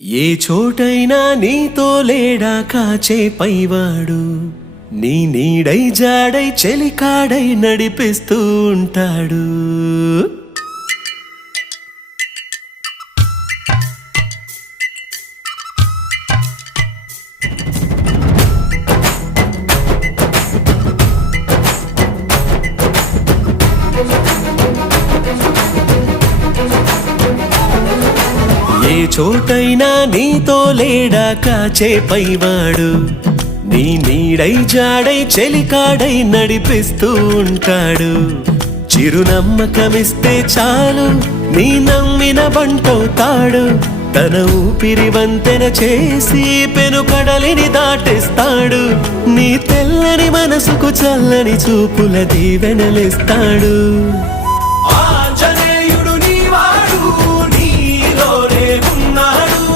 ఏ చోటైనా నీతో లేడా కాచే పైవాడు, నీ నీడై జాడై చెలికాడై నడిపిస్తూ ఉంటాడు. ఏ చోటైనా నీతో లేడా కాచే పైవాడు, నీ నీడై జాడై చెలికాడై నడిపిస్తూ ఉంటాడు. చిరునమ్మకమిస్తే చాలు నీ నమ్మిన బంటవుతాడు. తన ఊపిరి వంతెన చేసి పెను కడలిని దాటిస్తాడు. నీ తెల్లని మనసుకు చల్లని చూపుల దీవెనలిస్తాడు.